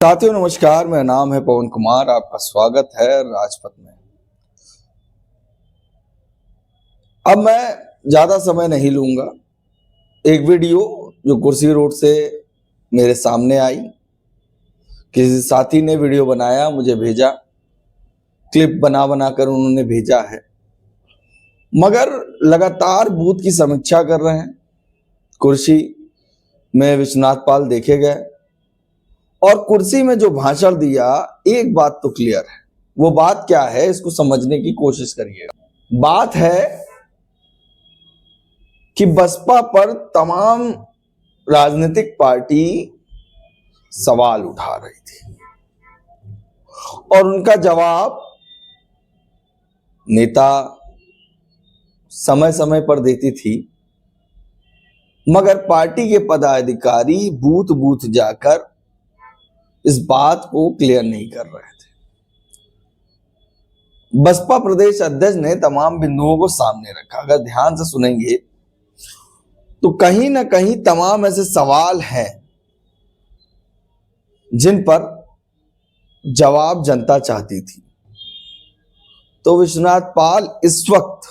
साथियों नमस्कार, मेरा नाम है पवन कुमार। आपका स्वागत है राजपथ में। अब मैं ज्यादा समय नहीं लूंगा। एक वीडियो जो कुर्सी रोड से मेरे सामने आई, किसी साथी ने वीडियो बनाया, मुझे भेजा, क्लिप बना बना कर उन्होंने भेजा है। मगर लगातार बूथ की समीक्षा कर रहे हैं। कुर्सी में विश्वनाथ पाल देखे गए और कुर्सी में जो भाषण दिया, एक बात तो क्लियर है। वो बात क्या है, इसको समझने की कोशिश करिएगा। बात है कि बसपा पर तमाम राजनीतिक पार्टी सवाल उठा रही थी और उनका जवाब नेता समय समय पर देती थी, मगर पार्टी के पदाधिकारी बूथ बूथ जाकर इस बात को क्लियर नहीं कर रहे थे। बसपा प्रदेश अध्यक्ष ने तमाम बिंदुओं को सामने रखा। अगर ध्यान से सुनेंगे तो कहीं ना कहीं तमाम ऐसे सवाल हैं जिन पर जवाब जनता चाहती थी। तो विश्वनाथ पाल इस वक्त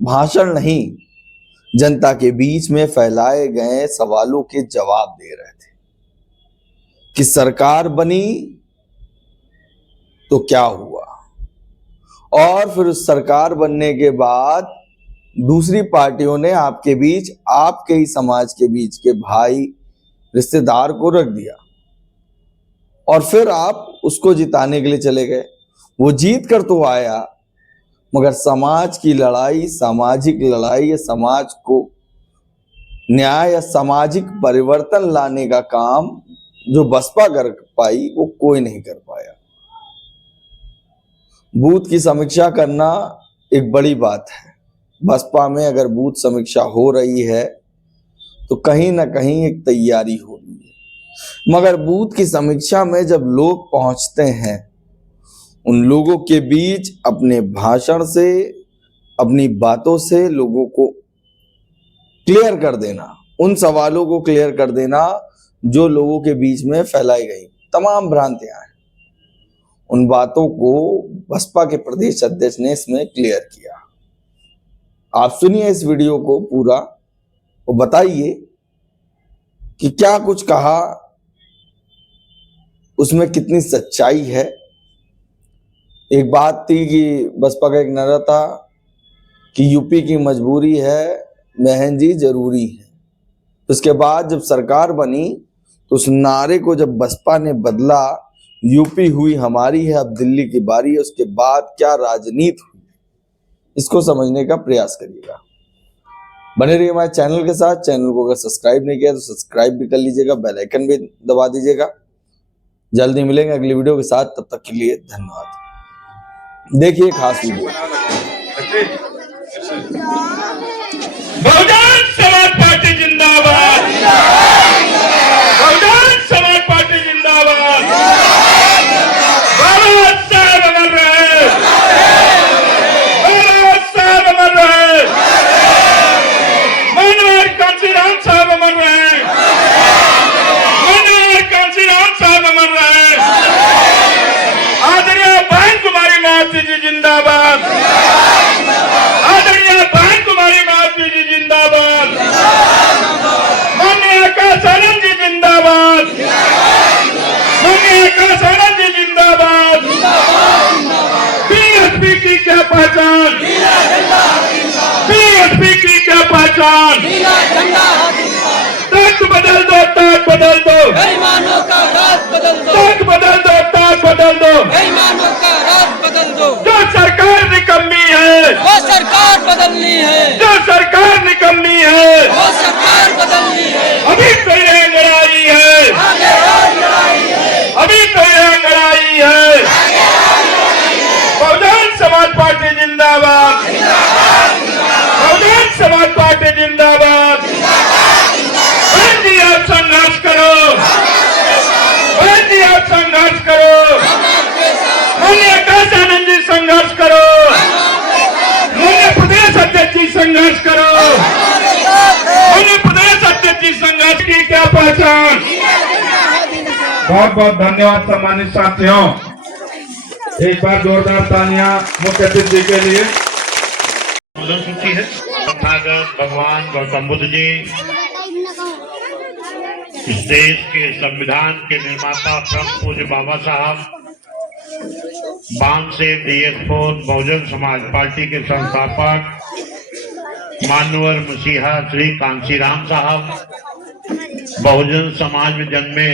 भाषण नहीं, जनता के बीच में फैलाए गए सवालों के जवाब दे रहे थे कि सरकार बनी तो क्या हुआ, और फिर उस सरकार बनने के बाद दूसरी पार्टियों ने आपके बीच, आपके ही समाज के बीच के भाई रिश्तेदार को रख दिया और फिर आप उसको जिताने के लिए चले गए। वो जीत कर तो आया, मगर समाज की लड़ाई, सामाजिक लड़ाई या समाज को न्याय या सामाजिक परिवर्तन लाने का काम जो बसपा कर पाई, वो कोई नहीं कर पाया। बूथ की समीक्षा करना एक बड़ी बात है। बसपा में अगर बूथ समीक्षा हो रही है तो कहीं ना कहीं एक तैयारी हो रही है, मगर बूथ की समीक्षा में जब लोग पहुंचते हैं, उन लोगों के बीच अपने भाषण से, अपनी बातों से लोगों को क्लियर कर देना, उन सवालों को क्लियर कर देना जो लोगों के बीच में फैलाई गई तमाम भ्रांतियां हैं, उन बातों को बसपा के प्रदेश अध्यक्ष ने इसमें क्लियर किया। आप सुनिए इस वीडियो को पूरा और बताइए कि क्या कुछ कहा, उसमें कितनी सच्चाई है। एक बात थी कि बसपा का एक नारा था कि यूपी की मजबूरी है, बहन जी जरूरी है। उसके बाद जब सरकार बनी तो उस नारे को जब बसपा ने बदला, यूपी हुई हमारी है, अब दिल्ली की बारी है, उसके बाद क्या राजनीति हुई, इसको समझने का प्रयास करिएगा। बने रहिए हमारे चैनल के साथ। चैनल को अगर सब्सक्राइब नहीं किया तो सब्सक्राइब भी कर लीजिएगा, बेल आइकन भी दबा दीजिएगा। जल्दी मिलेंगे अगली वीडियो के साथ, तब तक के लिए धन्यवाद। देखिए खास वीडियो। बहुजन समाज पार्टी जिंदाबाद, बहुजन समाज पार्टी जिंदाबाद, भारत साहब अमर रहे, भारत साहब अमर रहे, मनोहर कांशीराम साहब अमर रहे, मनोहर कांशीराम साहब अमर रहे, आदरणीय बहन कुमारी मायावती जी जिंदाबाद, आदरणीय बहन कुमारी मायावती जी जिंदाबाद, माननीय कासानंद जी जिंदाबाद, माननीय कासानंद जी जिंदाबाद, बीएसपी की क्या पहचान, बीएसपी की क्या पहचान, तक बदल दो, तक बदल दो, बेईमानों का राज बदल दो, तक बदल दो, तक बदल दो, बेईमानों का राज बदल दो। जो सरकार निकम्मी है, वो सरकार बदलनी है, जो सरकार निकम्मी है, वो सरकार बदलनी है। अभी तो यह लड़ाई है, आगे और लड़ाई है, अभी तो यह लड़ाई है। बहुजन समाज पार्टी जिंदाबाद, बहुजन समाज पार्टी जिंदाबाद। बहन जी आप संघर्ष करो, बहन जी आप संघर्ष करो, माननीय कासानंद जी संघर्ष करो, माननीय प्रदेश अध्यक्ष जी संघर्ष करो, माननीय प्रदेश अध्यक्ष जी संघर्ष की क्या पहचान, बहुत बहुत धन्यवाद सम्मानित साथियों। एक बार जोरदार तालियां मुख्य अतिथि के लिए। भोजन सूची है। तथागत भगवान गौतम बुद्ध जी इस देश के संविधान के निर्माता परम पूज्य बाबा साहब, बामसेन DS4 बहुजन समाज पार्टी के संस्थापक मानवर मसीहा श्री कांशीराम साहब, बहुजन समाज में जन्मे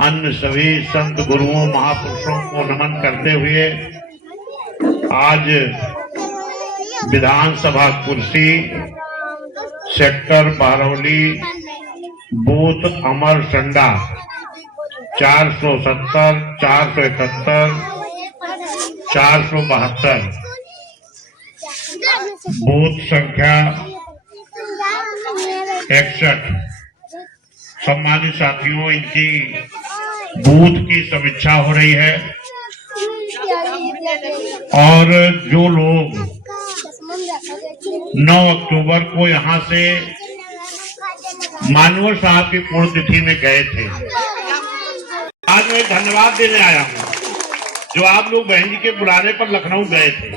अन्य सभी संत गुरुओं महापुरुषों को नमन करते हुए आज विधानसभा कुर्सी सेक्टर बारौली बूथ अमर संडा 470, 471, 472 बूथ संख्या 61। सम्मानित साथियों, इनकी बूथ की समीक्षा हो रही है और जो लोग 9 अक्टूबर को यहाँ से मानवर साहब की पुण्यतिथि में गए थे, आज मैं धन्यवाद देने आया हूँ। जो आप लोग बहन जी के बुलाने पर लखनऊ गए थे,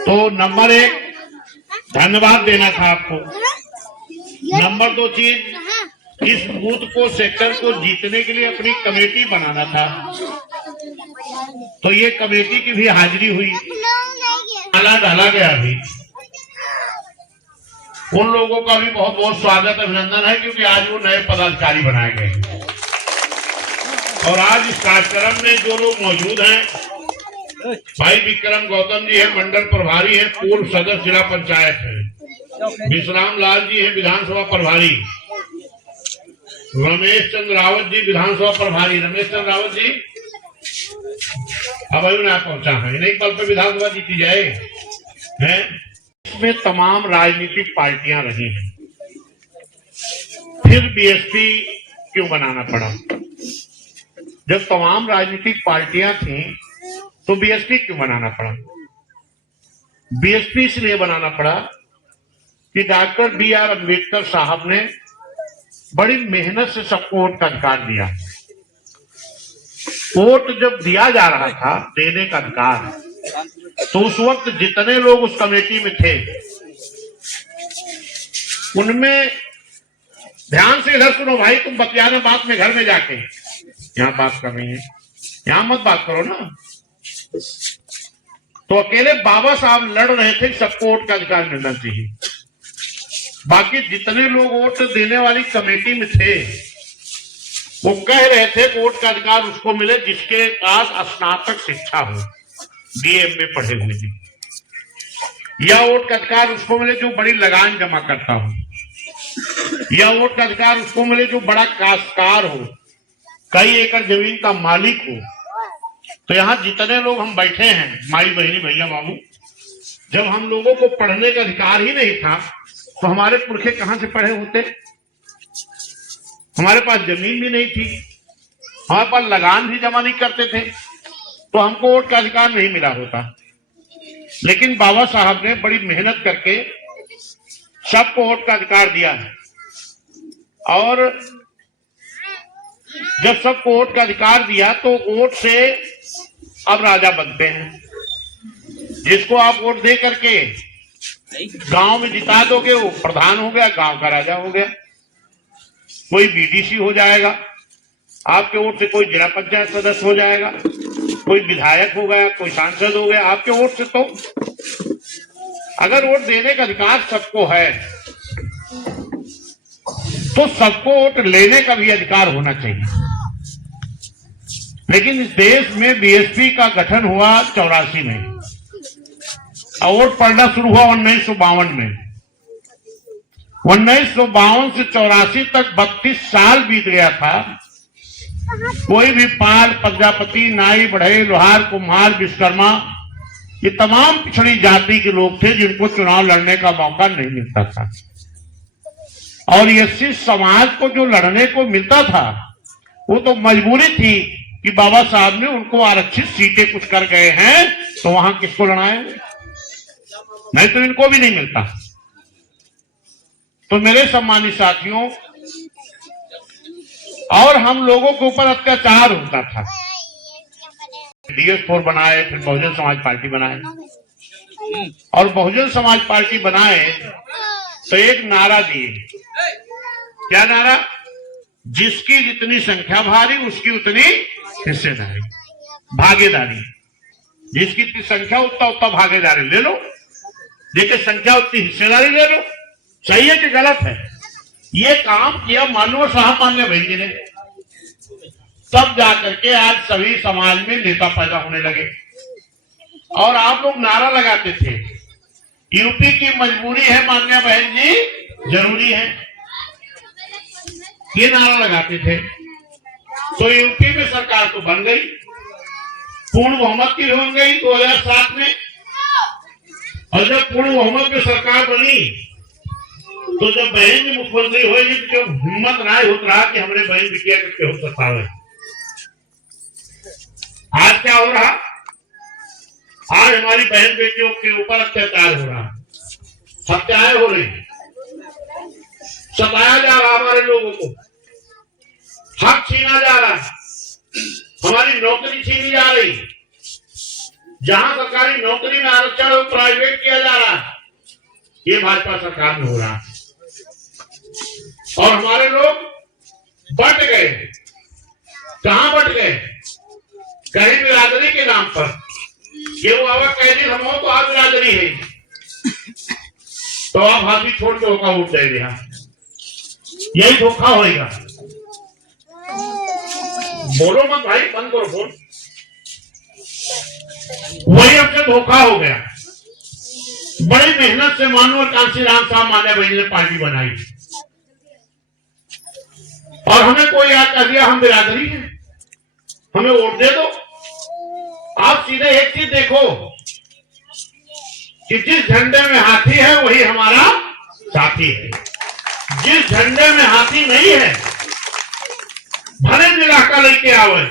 तो नंबर 1 धन्यवाद देना था आपको। नंबर 2 चीज, इस बूथ को सेक्टर को जीतने के लिए अपनी कमेटी बनाना था, तो ये कमेटी की भी हाजिरी हुई, माला डाला गया भी। उन लोगों का भी बहुत बहुत स्वागत अभिनंदन है, क्योंकि आज वो नए पदाधिकारी बनाए गए हैं। और आज इस कार्यक्रम में जो लोग मौजूद हैं, भाई विक्रम गौतम जी है, मंडल प्रभारी है, पूर्व सदस्य जिला पंचायत है। विश्राम लाल जी है, विधानसभा प्रभारी। रमेश चंद्र रावत जी, विधानसभा प्रभारी। रमेश चंद्र रावत जी अब अभी ना पहुंचा है, नहीं कल पे विधानसभा जीती जाए है। इसमें तमाम राजनीतिक पार्टियां रही हैं, फिर बीएसपी क्यों बनाना पड़ा? जब तमाम राजनीतिक पार्टियां थी तो बीएसपी क्यों बनाना पड़ा? बीएसपी इसलिए बनाना पड़ा कि डॉक्टर BR अम्बेडकर साहब ने बड़ी मेहनत से सबको वोट का अधिकार दिया। वोट जब दिया जा रहा था, देने का अधिकार, तो उस वक्त जितने लोग उस कमेटी में थे, उनमें ध्यान से इधर सुनो भाई, तुम बतियाना बात में घर में जाके, यहाँ बात कर रही है, यहाँ मत बात करो ना। तो अकेले बाबा साहब लड़ रहे थे सबको वोट का अधिकार मिलना चाहिए। बाकी जितने लोग वोट देने वाली कमेटी में थे, वो कह रहे थे कि वोट का अधिकार उसको मिले जिसके पास स्नातक शिक्षा हो, DM में पढ़े हुए थे, या वोट का अधिकार उसको मिले जो बड़ी लगान जमा करता हो, या वोट का अधिकार उसको मिले जो बड़ा काश्तकार हो, कई एकड़ जमीन का मालिक हो। तो यहाँ जितने लोग हम बैठे हैं, माई बहनी भैया बाबू, जब हम लोगों को पढ़ने का अधिकार ही नहीं था, तो हमारे पुरखे कहां से पढ़े होते? हमारे पास जमीन भी नहीं थी, हमारे पास लगान भी जमा नहीं करते थे, तो हमको वोट का अधिकार नहीं मिला होता। लेकिन बाबा साहब ने बड़ी मेहनत करके सबको वोट का अधिकार दिया है, और जब सबको वोट का अधिकार दिया तो वोट से अब राजा बनते हैं। जिसको आप वोट दे करके गांव में जिता दोगे, वो प्रधान हो गया, गांव का राजा हो गया। कोई BDC हो जाएगा आपके वोट से, कोई जिला पंचायत सदस्य हो जाएगा, कोई विधायक हो गया, कोई सांसद हो गया आपके वोट से। तो अगर वोट देने का अधिकार सबको है, तो सबको वोट लेने का भी अधिकार होना चाहिए। लेकिन इस देश में बीएसपी का गठन हुआ 84 में, और वोट पड़ना शुरू हुआ 1952 में। 1952 से 84 तक 32 साल बीत गया था। कोई भी पाल, प्रजापति, नाई, बढ़ई, लोहार, कुम्हार, विश्वकर्मा, ये तमाम पिछड़ी जाति के लोग थे जिनको चुनाव लड़ने का मौका नहीं मिलता था। और एससी समाज को जो लड़ने को मिलता था, वो तो मजबूरी थी कि बाबा साहब ने उनको आरक्षित सीटें कुछ कर गए हैं, तो वहां किसको लड़ाए? नहीं तो इनको भी नहीं मिलता। तो मेरे सम्मानित साथियों, और हम लोगों के ऊपर अत्याचार होता था। DS4 बनाए, फिर बहुजन समाज पार्टी बनाए, और बहुजन समाज पार्टी बनाए तो एक नारा दिए। क्या नारा? जिसकी जितनी संख्या भारी उसकी उतनी हिस्सेदारी, भागीदारी। जिसकी जितनी संख्या उतना उतना भागीदारी ले लो, देखिए संख्या उतनी हिस्सेदारी ले लो। सही है कि गलत है? ये काम किया मानव सामान्य भाई जी ने, तब जाकर के आज सभी समाज में नेता पैदा होने लगे। और आप लोग नारा लगाते थे, यूपी की मजबूरी है मान्य बहन जी, जरूरी है, ये नारा लगाते थे। तो यूपी में सरकार तो बन गई, पूर्ण बहुमत की बन गई 2007 में। और जब पूर्ण बहुमत में सरकार बनी तो जब बहन जी मुख्यमंत्री हुई तो क्यों हिम्मत ना होत रहा कि हमारे बहन बिटिया के हो सकता है। आज क्या हो रहा? आज हमारी बहन बेटियों के ऊपर अत्याचार हो रहा, हत्याएं हो रही, सताया जा रहा, हमारे लोगों को हक छीना जा रहा, हमारी नौकरी छीनी जा रही। जहां सरकारी नौकरी में आरक्षण और प्राइवेट किया जा रहा, ये भाजपा सरकार में हो रहा। और हमारे लोग बट गए। कहां बट गए? कहीं बिरादरी के नाम पर, ये वो आवा कह दी हम तो आज बिरादरी है, तो आप हाथी छोड़ के होगा उठ जाएंगे। यही धोखा होगा। बोलो मत भाई, बंद करो फोन। वही हमसे धोखा हो गया। बड़ी मेहनत से मानव कांशीराम साहब मान्य भाई ने पार्टी बनाई, और हमें कोई याद कर दिया हम बिरादरी हैं, हमें वोट दे दो। आप सीधे एक चीज देखो कि जिस झंडे में हाथी है वही हमारा साथी है। जिस झंडे में हाथी नहीं है, भले इलाका लेके आवे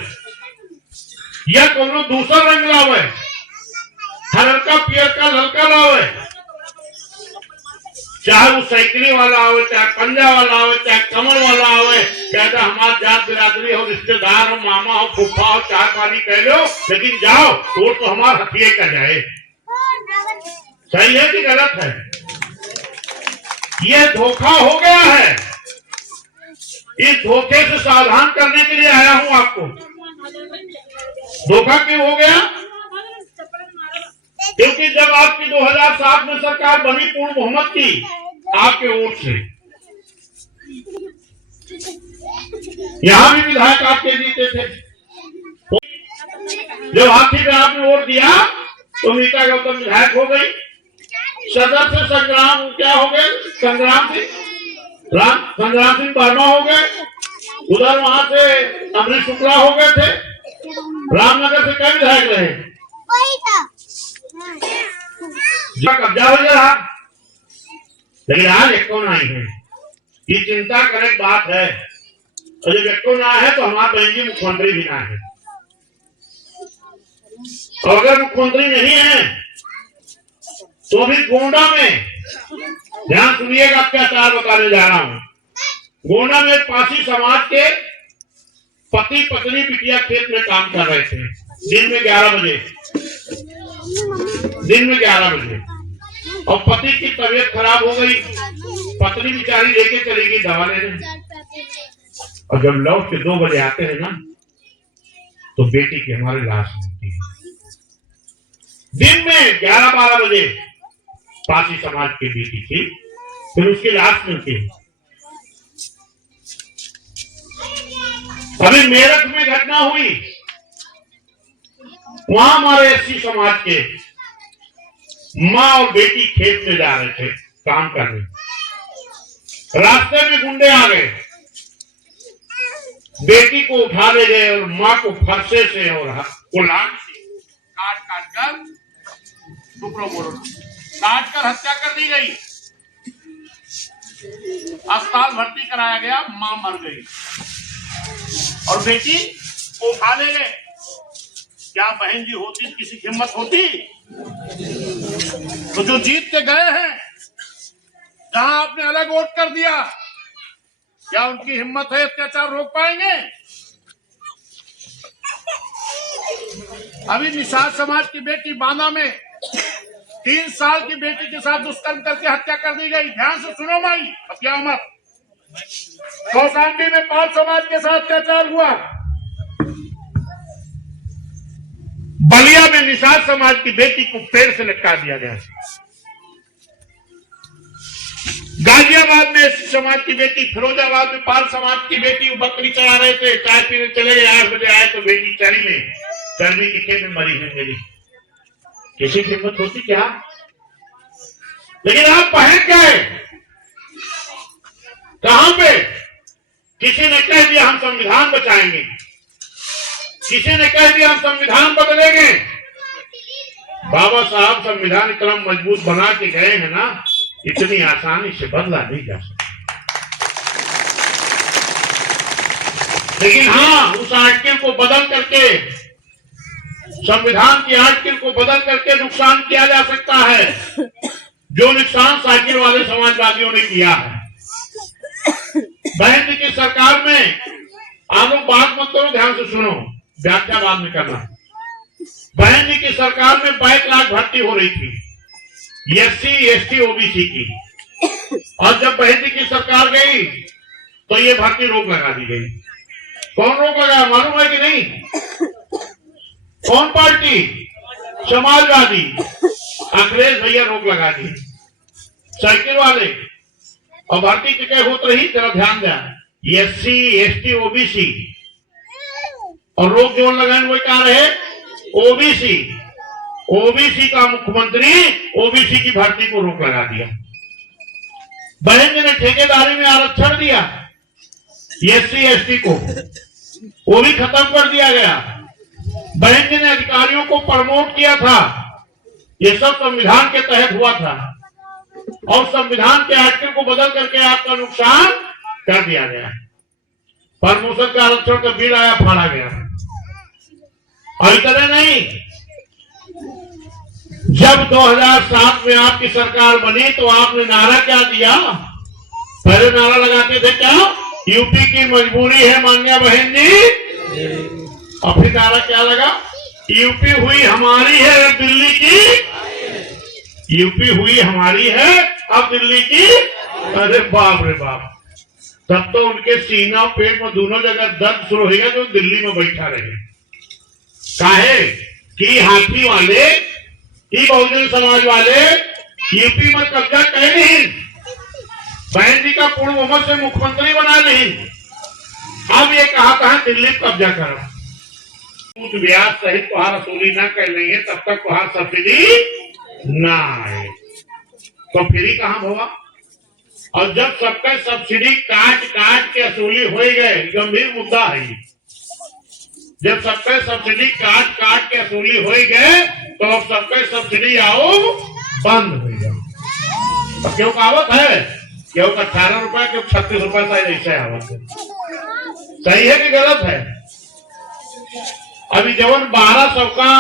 या कोनो दूसरा रंग लावे, हल्का पियर का ललका लावे, चाहे वो साइकिली वाला आवे, चाहे पंजा वाला आवे, चाहे कमर वाला आवे, कहता हमारा जात बिरादरी हो, रिश्तेदार हो, मामा हो, फूफा हो, चाय पानी कह लो, लेकिन जाओ वोट तो हमारा हथिये का जाए। सही है कि गलत है? ये धोखा हो गया है। इस धोखे से सावधान करने के लिए आया हूं आपको। धोखा क्यों हो गया? क्योंकि जब आपकी 2007 में सरकार बनी पूर्ण बहुमत की, आपके वोट से यहां भी विधायक आपके जीते थे। जब हाथी में आपने वोट दिया तो मीता गौतम विधायक हो गई। सदर से संग्राम क्या हो गए? संग्राम सिंह वर्मा हो गए। उधर वहां से अमरीश शुक्ला हो गए थे। रामनगर से कई विधायक रहे। कब्जा हो गया, लेकिन आज एक कौन आई है, ये चिंता करने की बात है। और जब एक ना है तो हमारा बहन जी मुख्यमंत्री भी ना है। और अगर मुख्यमंत्री नहीं है तो भी गोंडा में, ध्यान सुनिएगा, अत्याचार बताने जा रहा हूं। गोंडा में पासी समाज के पति पत्नी बिटिया खेत में काम कर रहे थे। दिन में 11 बजे और पति की तबीयत खराब हो गई। पत्नी बेचारी लेके चली गई दवा लेने, और जब लौट के 2 बजे आते हैं ना, तो बेटी की हमारी लाश मिलती है। दिन में 11-12 बजे पासी समाज की बेटी थी, फिर उसकी लाश मिलती है। अभी मेरठ में घटना हुई, वहां हमारे SC समाज के माँ और बेटी खेत में जा रहे थे काम करने। रास्ते में गुंडे आ गए, बेटी को उठा ले गए और माँ को फरसे से और लाठ से काट कर टुकड़ों काट कर हत्या कर दी गई। अस्पताल भर्ती कराया गया, मां मर गई और बेटी को उठा ले गए। क्या बहन जी होती, किसी की हिम्मत होती? तो जो जीत के गए हैं, जहां आपने अलग वोट कर दिया, क्या उनकी हिम्मत है अत्याचार रोक पाएंगे? अभी निषाद समाज की बेटी बांदा में 3 साल की बेटी के साथ दुष्कर्म करके हत्या कर दी गई। ध्यान से सुनो माई, अब क्या मत। कौशाम्बी में 5 समाज के साथ अत्याचार हुआ। बलिया में निषाद समाज की बेटी को पेड़ से लटका दिया गया। गाजियाबाद में एससी समाज की बेटी, फिरोजाबाद में पाल समाज की बेटी बकरी चढ़ा रहे थे, चाय पीने चले गए, 8 बजे आए तो बेटी चरी में गर्मी के खेत में मरी है मेरी। किसी की हिम्मत होती क्या? लेकिन आप पहन गए कहां पे? किसी ने कह दिया हम संविधान बचाएंगे, किसी ने कह दिया हम संविधान बदलेंगे। बाबा साहब संविधान इतना मजबूत बना के गए हैं ना, इतनी आसानी से बदला नहीं जा सकता। लेकिन हाँ, उस आर्टिकल को बदल करके, संविधान की आर्टिकल को बदल करके नुकसान किया जा सकता है, जो नुकसान साइकिल वाले समाजवादियों ने किया है। बहन जी की सरकार में, आप लोग बात मत करो, ध्यान से सुनो, व्याख्या बाद में करना। बहन जी की सरकार में 22 लाख भर्ती हो रही थी SC ST OBC की, और जब बहन जी की सरकार गई तो ये भर्ती रोक लगा दी गई। कौन रोक लगाया मालूम है कि नहीं? कौन पार्टी? समाजवादी। अखिलेश भैया रोक लगा दी, साइकिल वाले। और भर्ती टिकट होत रही, जरा ध्यान दें, SC ST OBC, और रोक जोन लगाने वो क्या रहे? OBC का मुख्यमंत्री OBC की भर्ती को रोक लगा दिया। बहन जी ने ठेकेदारी में आरक्षण दिया SC ST को, वो भी खत्म कर दिया गया। बहन जी ने अधिकारियों को प्रमोट किया था, ये सब संविधान के तहत हुआ था, और संविधान के आर्टिकल को बदल करके आपका नुकसान कर दिया गया। प्रमोशन का आरक्षण का बिल आया, फाड़ा गया। और इतना नहीं, जब 2007 में आपकी सरकार बनी तो आपने नारा क्या दिया? पहले नारा लगाते थे क्या? यूपी की मजबूरी है मान्या बहन जी। और फिर नारा क्या लगा? यूपी हुई हमारी है, अब दिल्ली की। यूपी हुई हमारी है, अब दिल्ली की। अरे बाप रे बाप, तब तो उनके सीना पेट में दोनों जगह दर्द शुरू हो गया, तो दिल्ली में बैठा रहे। काहे कि हाथी वाले, बहुजन समाज वाले यूपी में कब्जा कहे नहीं, बहन जी का पूर्ण बहुमत से मुख्यमंत्री बना नहीं। अब ये कहा दिल्ली कब्जा करो, ब्याज सहित तुहार वसूली न कर लेंगे तब तक तुहार सब्सिडी ना आए। तो फ्री कहां होगा? और जब सबका सब्सिडी काट काट के वसूली हो गए, गंभीर मुद्दा है। जब सबका सब्सिडी काट काट के वसूली हो गए तो अब सबका सब्सिडी आओ बंद हो जाओ। तो क्यों कहावत है, क्यों 18 रुपए, क्यों 36 रुपए से ऐसे आवत है। सही है कि गलत है? अभी जवन 1200 का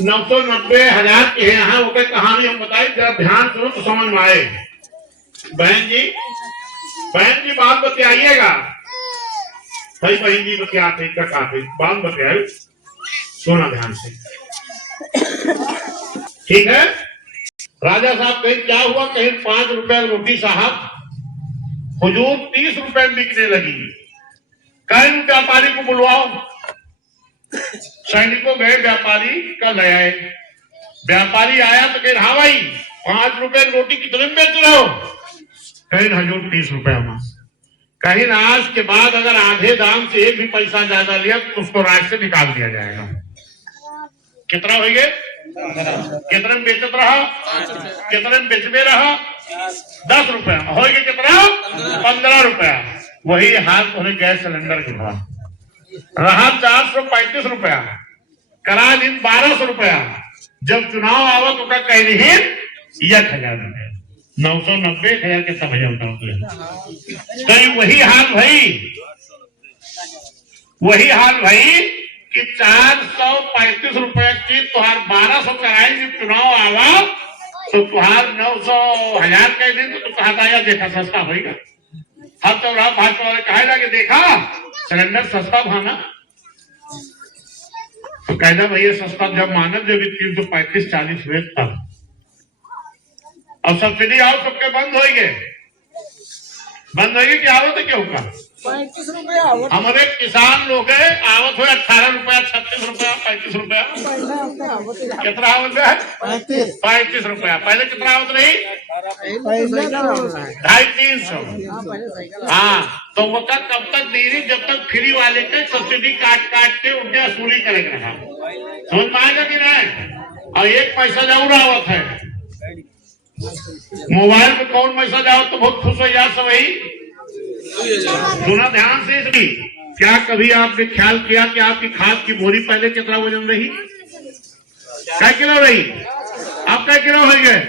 990,000 के है, यहाँ वो कहानी हम बताए, जरा ध्यान सुनो तो समझ में आए। बहन जी बात बताइएगा, सही बहन जी बतियाते बात बताए, सुना ध्यान से, ठीक है? राजा साहब कहीं क्या हुआ, कहीं 5 रुपए रोटी साहब हुजूर 30 रुपए में बिकने लगी। कहीं व्यापारी को बुलवाओ। सैनिकों गए, व्यापारी कल आए। व्यापारी आया तो कह, हाँ भाई 5 रुपए की रोटी कितने में बेच रहे हो? कहीं हजूर 30 रुपए में। कहीं आज के बाद अगर आधे दाम से एक भी पैसा ज्यादा लिया तो उसको राज से निकाल दिया जाएगा। कितना हो गए? कितने में बेचत रहा? कितने में बेचते रहा? 10 रुपया हो गए। कितना? 15 रुपया। वही हाल तो गैस सिलेंडर के भाव रहा 435 रुपया, करा दिन 1200 रुपया। जब चुनाव आवा तो का कह रही 1,000 रुपया, 990,000 के सब कहीं वही हाल भाई कि 435 रुपए की तुहार 1200 कराई। जब चुनाव आवा तो तुहार 900,000 कह दिन तो कहा देखा सस्ता होगा। हर चौराहा भाजपा वाले कहे जाके देखा सिलेंडर सस्ता था ना, तो कहना भैया सस्ता जब मानव जब 335-40 हुए तब, और सब्सिडी आओ सबके बंद हो गए, बंद होगी क्या आवत है क्यों का 35 रुपया हमारे किसान लोग है आवत हो 18 रुपया 36 रुपया 35 रुपया कितना आवत है 35 रुपया। पहले कितना आवत रही 250-300। हाँ तो वो तब तक देरी जब तक फ्री वाले के सब्सिडी काट काट के उनके वसूली करेंगे रहा, समझ पाएगा कि नहीं। और एक पैसा जरूर आवत है, मोबाइल पे कौन मैसेज आओ तो बहुत खुश हो जाए सब वही सुना ध्यान से। इसलिए क्या कभी आपने ख्याल किया कि आपकी खाद की बोरी पहले कितना वजन रही, क्या किलो रही, अब क्या किलो हो गए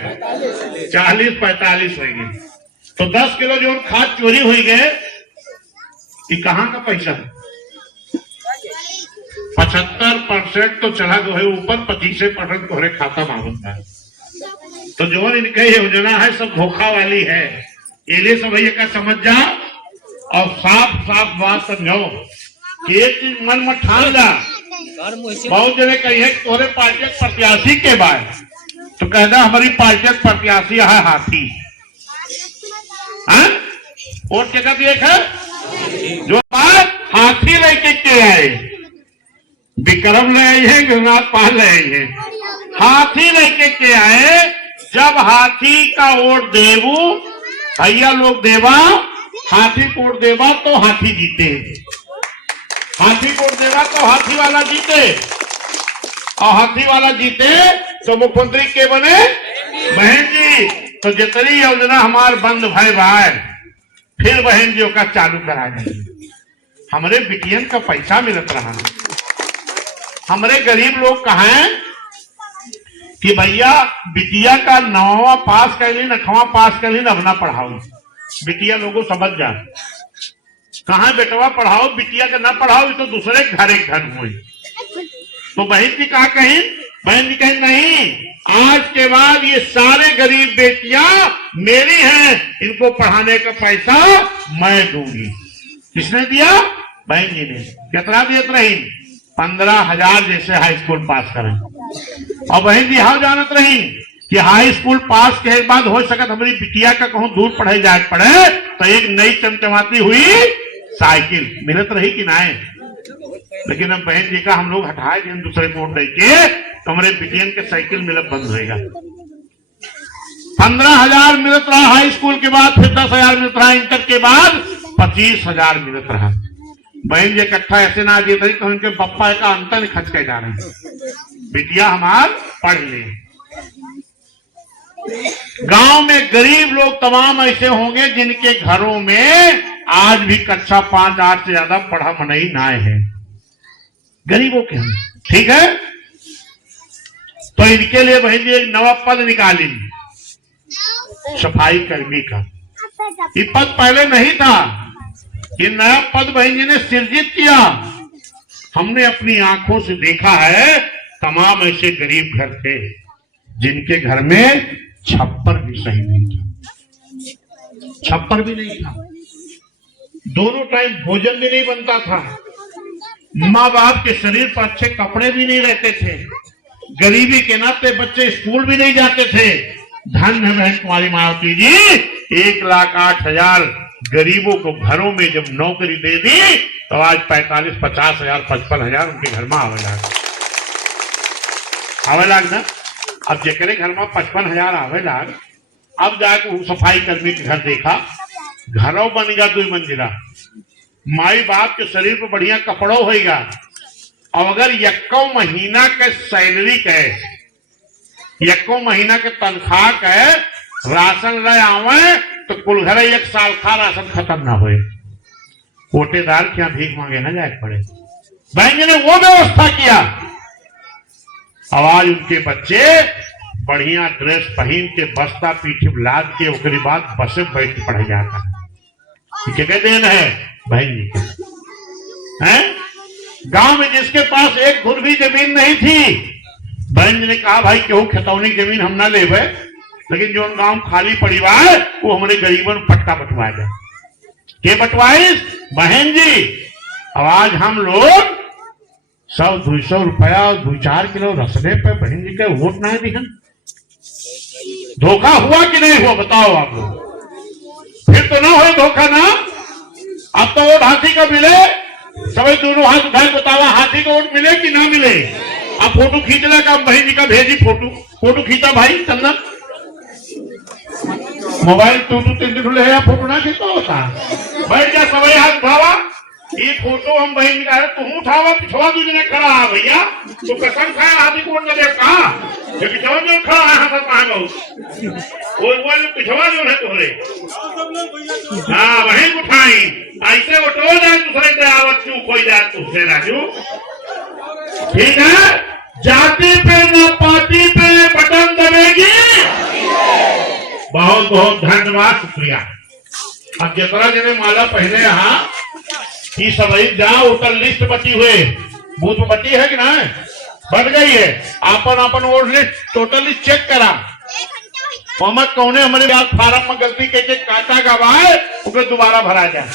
40-45 हो गए। तो 10 किलो जो खाद चोरी हो गए, ये कहाँ का पैसा है। 75% तो चला गए ऊपर, 25% तुम्हारे खाता में होता है। तो जो इनके योजना है सब धोखा वाली है, ये सब भैया का समझ जा और साफ साफ बात समझो कि एक चीज मन में ठान जा। बहुत जने कहिए तोरे पार्टी प्रत्याशी के बाद तो कहना हमारी पार्टी प्रत्याशी है हाथी, वोट क्या कहती है जो बात हाथी लेके के आए, विक्रम ले आई है, गंगानाथ पाल ले आई है, हाथी लेके के आए। जब हाथी का वोट देवू भैया लोग देवा, हाथी वोट देवा तो हाथी जीते, हाथी वोट देवा तो हाथी वाला जीते, और हाथी वाला जीते तो मुख्यमंत्री के बने बहन जी। तो जितनी योजना हमार बंद भाई भाई फिर बहन जी का चालू करा देंगे। हमारे बिटियन का पैसा मिलत रहा, हमारे गरीब लोग कहा है कि भैया बिटिया का 9वां पास कर ली, 8वां पास कर ली, अब ना पढ़ाओ। बिटिया लोगों समझ जा, कहा बेटवा पढ़ाओ, बिटिया का ना पढ़ाओ तो दूसरे घर एक घर हुए। तो बहन जी कहा कहीं, बहन जी कहीं नहीं, आज के बाद ये सारे गरीब बेटियां मेरी हैं, इनको पढ़ाने का पैसा मैं दूंगी। किसने दिया, बहन जी ने। कितना दियत रही, 15,000 जैसे हाई स्कूल पास करें। और बहन जी हाँ जानत रही कि हाई स्कूल पास के बाद हो सकत हमारी बिटिया का कहूं दूर पढ़े जाए पड़े तो एक नई चमचमाती हुई साइकिल मिलत रही कि ना। लेकिन अब बहन जी का हम लोग हटाए दिन दूसरे वोट देके तो हमारे बिटियन के साइकिल मिलत बंद होएगा। 15,000 मिलत रहा हाई स्कूल के बाद, फिर 10,000 मिलत रहा इंटर के बाद, 25,000 मिलत रहा। बहन जी इकट्ठा ऐसे ना दिए थे तो उनके पप्पा का अंतर खर्च के जा रहे हैं, बिटिया हमार पढ़ ले। गांव में गरीब लोग तमाम ऐसे होंगे जिनके घरों में आज भी कक्षा 5-8 से ज्यादा पढ़ा मनई ना है, गरीबों के हम, ठीक है। तो इनके लिए बहन जी एक नवा पद निकाली, सफाई कर्मी का। ये पद पहले नहीं था, ये नया पद बहन जी ने सृजित किया। हमने अपनी आंखों से देखा है तमाम ऐसे गरीब घर थे जिनके घर में छप्पर भी सही नहीं था, छप्पर भी नहीं था, दोनों टाइम भोजन भी नहीं बनता था, माँ बाप के शरीर पर अच्छे कपड़े भी नहीं रहते थे, गरीबी के नाते बच्चे स्कूल भी नहीं जाते थे। धन है तुम्हारी मायावती जी 1,08,000 गरीबों को घरों में जब नौकरी दे दी तो आज 45-50,000 55,000 उनके घर में आवे लाग ना। अब जेकरे घर में 55,000 आवे लाग, अब जाके वो सफाई कर्मी के घर देखा, घरों बन गया 2 मंजिला, माई बाप के शरीर पर बढ़िया कपड़ों होगा। और अगर यक्को महीना के सैलरी के, यक्को महीना के तनख्वाह के राशन ले आवे तो कुल घर 1 साल का राशन खत्म ना होए, कोटेदार क्या भीख मांगे ना जाए पड़े। बैंक ने वो व्यवस्था किया। आज उनके बच्चे बढ़िया ड्रेस पहन के बस्ता पीछे लाद के उसके बाद बस में बैठ के पढ़े जाता है। क्या देन है बहन जी के हैं। गांव में जिसके पास एक घुर भी जमीन नहीं थी, बहन जी ने कहा भाई क्यों खतौनी जमीन हम ना ले, लेकिन जो गांव खाली परिवार वो हमारे गरीबों में पट्टा बंटवा जाए। के बटवाई बहन जी। अब आज हम लोग 100-200 रुपया 2-4 किलो रसने पे बहन जी के वोट ना दिहन। धोखा हुआ कि नहीं हुआ बताओ आप लोग। फिर तो ना हो धोखा ना। अब तो वोट हाथी का मिले, सभी दोनों हाथ उठाए बतावा हाथी का वोट मिले कि ना मिले। अब फोटो खींचने का बहन जी का भेजी फोटो खींचा भाई चंदन मोबाइल 2-3 ले या फोटो ना खींचता होता। बैठ जा सभी हाथ उठावा। ये फोटो हम बहन का है, तुम उठावा पिछवा दूसरे खड़ा है भैया। तो कसम खाया हाथी को वोट दे कहा पिछवा जो खड़ा है हाथ पागल वो पिछवा जो है तोहरे। हाँ वही उठाई ऐसे उठो जाए दूसरे से आवत चूक हो जाए तुझसे राजू। ठीक है, जाति पे न पार्टी पे बटन दबेगी। बहुत बहुत धन्यवाद शुक्रिया। अब जितना जिन्हें माला पहने यहाँ ये सभी जहाँ वोटर लिस्ट बची हुए बूथ बची है कि ना बढ़ गई है। अपन वोट लिस्ट टोटली चेक करा कौने हमारे फार्म में गलती के काटा गवाए दोबारा भरा जाए।